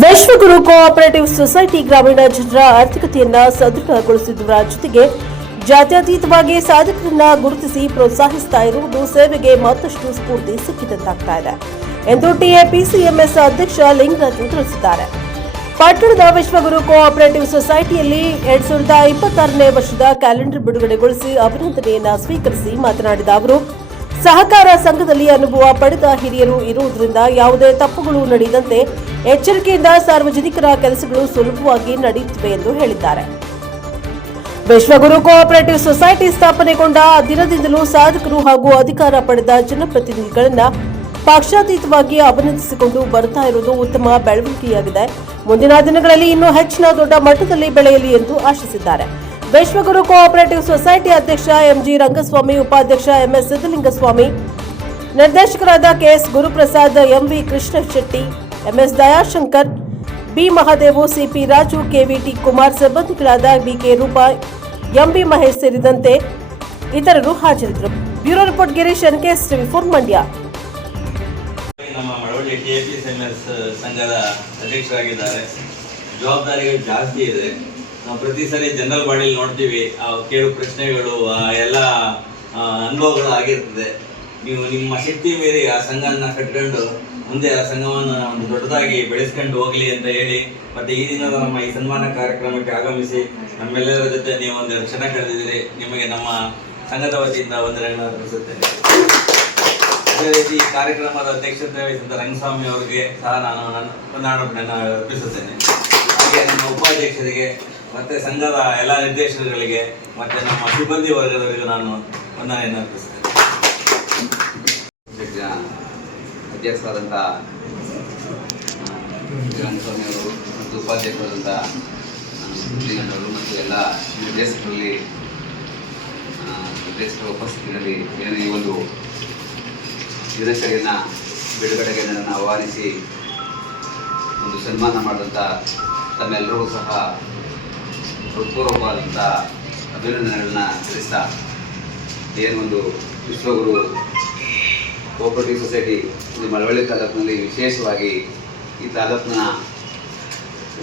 ವಿಶ್ವಗುರು cooperative society ಗ್ರಾಮೀಣ ಜನರ ಆರ್ಥಿಕತೆಯನ್ನ ಸದೃಢಗೊಳಿಸುವುದರ ಜೊತೆಗೆ ಜಾತ್ಯತೀತವಾಗಿ ಸಾಧಕರನ್ನ ಗುರುತಿಸಿ ಪ್ರೋತ್ಸಾಹಿಸ್ತಾ ಇರುವುದು ಸೇವೆಗೆ ಮತ್ತಷ್ಟು ಸ್ಫೂರ್ತಿ ಸಿಕ್ಕಿದಂತಾಗ್ತಾ ಇದೆ ಎಂದು ಟಿಎಪಿಸಿಎಂಎಸ್ ಅಧ್ಯಕ್ಷ ಲಿಂಗರಾಜು ತಿಳಿಸಿದ್ದಾರೆ. ಪಟ್ಟಣದ ವಿಶ್ವಗುರು ಕೋಆಪರೇಟಿವ್ ಸೊಸೈಟಿಯಲ್ಲಿ ಎರಡ್ ಸಾವಿರದ ಇಪ್ಪತ್ತಾರನೇ ವರ್ಷದ ಕ್ಯಾಲೆಂಡರ್ ಬಿಡುಗಡೆಗೊಳಿಸಿ ಅಭಿನಂದನೆಯನ್ನು ಸ್ವೀಕರಿಸಿ ಮಾತನಾಡಿದ ಅವರು, ಸಹಕಾರ ಸಂಘದಲ್ಲಿ ಅನುಭವ ಪಡೆದ ಹಿರಿಯರು ಇರುವುದರಿಂದ ಯಾವುದೇ ತಪ್ಪುಗಳು ನಡೆಯದಂತೆ ಎಚ್ಚರಿಕೆಯಿಂದ ಸಾರ್ವಜನಿಕರ ಕೆಲಸಗಳು ಸುಲಭವಾಗಿ ನಡೆಯುತ್ತಿವೆ ಎಂದು ಹೇಳಿದ್ದಾರೆ. ವಿಶ್ವಗುರು ಕೋಆಪರೇಟಿವ್ ಸೊಸೈಟಿ ಸ್ಥಾಪನೆಗೊಂಡ ದಿನದಿಂದಲೂ ಸಾಧಕರು ಹಾಗೂ ಅಧಿಕಾರ ಪಡೆದ ಜನಪ್ರತಿನಿಧಿಗಳನ್ನ ಪಕ್ಷಾತೀತವಾಗಿ ಅಭಿನಂದಿಸಿಕೊಂಡು ಬರ್ತಾ ಇರುವುದು ಉತ್ತಮ ಬೆಳವಣಿಗೆಯಾಗಿದೆ. ಮುಂದಿನ ದಿನಗಳಲ್ಲಿ ಇನ್ನೂ ಹೆಚ್ಚಿನ ದೊಡ್ಡ ಮಟ್ಟದಲ್ಲಿ ಬೆಳೆಯಲಿ ಎಂದು ಆಶಿಸಿದ್ದಾರೆ. ವಿಶ್ವಗುರು ಕೋಆಪರೇಟಿವ್ ಸೊಸೈಟಿ ಅಧ್ಯಕ್ಷ ಎಂಜಿ ರಂಗಸ್ವಾಮಿ, ಉಪಾಧ್ಯಕ್ಷ ಎಂಎಸ್ ಸಿದ್ದಲಿಂಗಸ್ವಾಮಿ ನಿರ್ದೇಶಕರಾದ KS Guruprasad MV Krishna Shetty MS Dayashankar, B Mahadevu CP Raju KVT Kumar ಸಿಬ್ಬಂದಿಗಳಾದ BK Roopa MB Mahesh ಸೇರಿದಂತೆ ಇತರರು ಹಾಜರಿದ್ದರು. Bureau report Girish, NKS TV four Mandya. ನಮ್ಮ ಮಳವಳ್ಳಿ ಎಸ್ ಸಂಘದ ಅಧ್ಯಕ್ಷರಾಗಿದ್ದಾರೆ. ಜವಾಬ್ದಾರಿಗಳು ಜಾಸ್ತಿ ಇದೆ. ನಾವು ಪ್ರತಿ ಸರಿ ಜನರಲ್ ಬಾಡಿಲಿ ನೋಡ್ತೀವಿ. ಕೇಳು ಪ್ರಶ್ನೆಗಳು ಎಲ್ಲ ಅನುಭವಗಳು ಆಗಿರ್ತದೆ. ನೀವು ನಿಮ್ಮ ಶಕ್ತಿ ಮೀರಿ ಆ ಸಂಘನ ಕಟ್ಕೊಂಡು ಮುಂದೆ ಆ ಸಂಘವನ್ನು ಒಂದು ದೊಡ್ಡದಾಗಿ ಬೆಳೆಸ್ಕೊಂಡು ಹೋಗಲಿ ಅಂತ ಹೇಳಿ, ಮತ್ತೆ ಈ ದಿನದ ನಮ್ಮ ಈ ಸನ್ಮಾನ ಕಾರ್ಯಕ್ರಮಕ್ಕೆ ಆಗಮಿಸಿ ನಮ್ಮೆಲ್ಲರ ಜೊತೆ ನೀವು ಒಂದೆರಡು ಕ್ಷಣ ಕಳೆದಿದ್ದೀರಿ. ನಿಮಗೆ ನಮ್ಮ ಸಂಘದ ವತಿಯಿಂದ ವಂದನೆಗಳನ್ನು ಅರ್ಪಿಸುತ್ತೇನೆ. ಅದೇ ರೀತಿ ಈ ಕಾರ್ಯಕ್ರಮದ ಅಧ್ಯಕ್ಷತೆ ವಹಿಸಿದ ರಂಗಸ್ವಾಮಿ ಅವರಿಗೆ ಸಹ ನಾನು ನನ್ನ ಅರ್ಪಿಸುತ್ತೇನೆ. ಹಾಗೆ ನಮ್ಮ ಉಪಾಧ್ಯಕ್ಷರಿಗೆ, ಮತ್ತೆ ಸಂಘದ ಎಲ್ಲ ನಿರ್ದೇಶಕರುಗಳಿಗೆ, ಮತ್ತೆ ನಮ್ಮ ಸಿಬ್ಬಂದಿ ವರ್ಗದವರಿಗೂ ನಾನು ವಂದನೆಯನ್ನು ಅರ್ಪಿಸುತ್ತೇನೆ. ಅಧ್ಯಕ್ಷರಾದಂಥ ಸ್ವಾಮಿ ಅವರು ಮತ್ತು ಉಪಾಧ್ಯಕ್ಷರಾದಂಥ ಲಿಂಗಣ್ಣವರು ಮತ್ತು ಎಲ್ಲ ನಿರ್ದೇಶಕರಲ್ಲಿ ನಿರ್ದೇಶಕರ ಉಪಸ್ಥಿತಿಯಲ್ಲಿ ಏನೇ ಈ ಒಂದು ದಿನಚರಿಯನ್ನು ಬಿಡುಗಡೆಗೆ ನನ್ನನ್ನು ಆಹ್ವಾನಿಸಿ ಒಂದು ಸನ್ಮಾನ ಮಾಡಿದಂಥ, ತಮ್ಮೆಲ್ಲರಿಗೂ ಸಹ ಹೃತ್ಪೂರ್ವಕವಾದಂಥ ಅಭಿನಂದನೆಗಳನ್ನ ತಿಳಿಸ್ತಾ ಏನೊಂದು ವಿಶ್ವಗುರು ಕೋಆಪರೇಟಿವ್ ಸೊಸೈಟಿ ಇದು ಮಳವಳ್ಳಿ ತಾಲೂಕಿನಲ್ಲಿ ವಿಶೇಷವಾಗಿ ಈ ತಾಲೂಕಿನ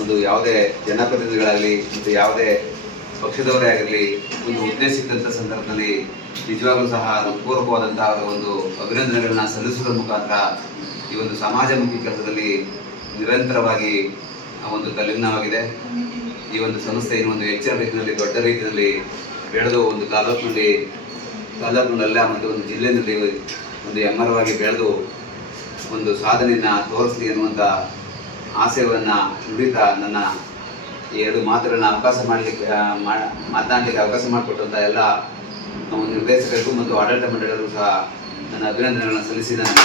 ಒಂದು ಯಾವುದೇ ಜನಪ್ರತಿನಿಧಿಗಳಾಗಲಿ ಮತ್ತು ಯಾವುದೇ ಪಕ್ಷದವರೇ ಆಗಿರಲಿ ಒಂದು ಉದ್ದೇಶಿಸಿದಂಥ ಸಂದರ್ಭದಲ್ಲಿ ನಿಜವಾಗ್ಲೂ ಸಹ ಪೂರ್ವಕವಾದಂತಹ ಒಂದು ಅಭಿನಂದನೆಗಳನ್ನ ಸಲ್ಲಿಸುವುದರ ಮುಖಾಂತರ ಈ ಒಂದು ಸಮಾಜಮುಖಿ ಕೆಲಸದಲ್ಲಿ ನಿರಂತರವಾಗಿ ಒಂದು ತಲ್ಲೀನವಾಗಿದೆ ಈ ಒಂದು ಸಂಸ್ಥೆ ಒಂದು ಹೆಚ್ಚಿನ ರೀತಿಯಲ್ಲಿ ದೊಡ್ಡ ರೀತಿಯಲ್ಲಿ ಬೆಳೆದು ಒಂದು ತಾಲೂಕಿನಲ್ಲಿ, ತಾಲೂಕಿನಲ್ಲ ಮತ್ತು ಒಂದು ಜಿಲ್ಲೆಯಲ್ಲಿ ಒಂದು ಎಮ್ಮರವಾಗಿ ಬೆಳೆದು ಒಂದು ಸಾಧನೆಯನ್ನು ತೋರಿಸಲಿ ಅನ್ನುವಂಥ ಆಶಯವನ್ನು ನುಡಿತಾ ನನ್ನ ಈ ಎರಡು ಮಾತುಗಳನ್ನ ಅವಕಾಶ ಮಾಡಲಿಕ್ಕೆ ಮಾತನಾಡಲಿಕ್ಕೆ ಅವಕಾಶ ಮಾಡಿಕೊಟ್ಟಂಥ ಎಲ್ಲ ನಿರ್ದೇಶಕರು ನಿರ್ದೇಶಕರಿಗೂ ಮತ್ತು ಆಡಳಿತ ಮಂಡಳಿಗೂ ಸಹ ನನ್ನ ಅಭಿನಂದನೆಗಳನ್ನು ಸಲ್ಲಿಸಿದ ನನ್ನ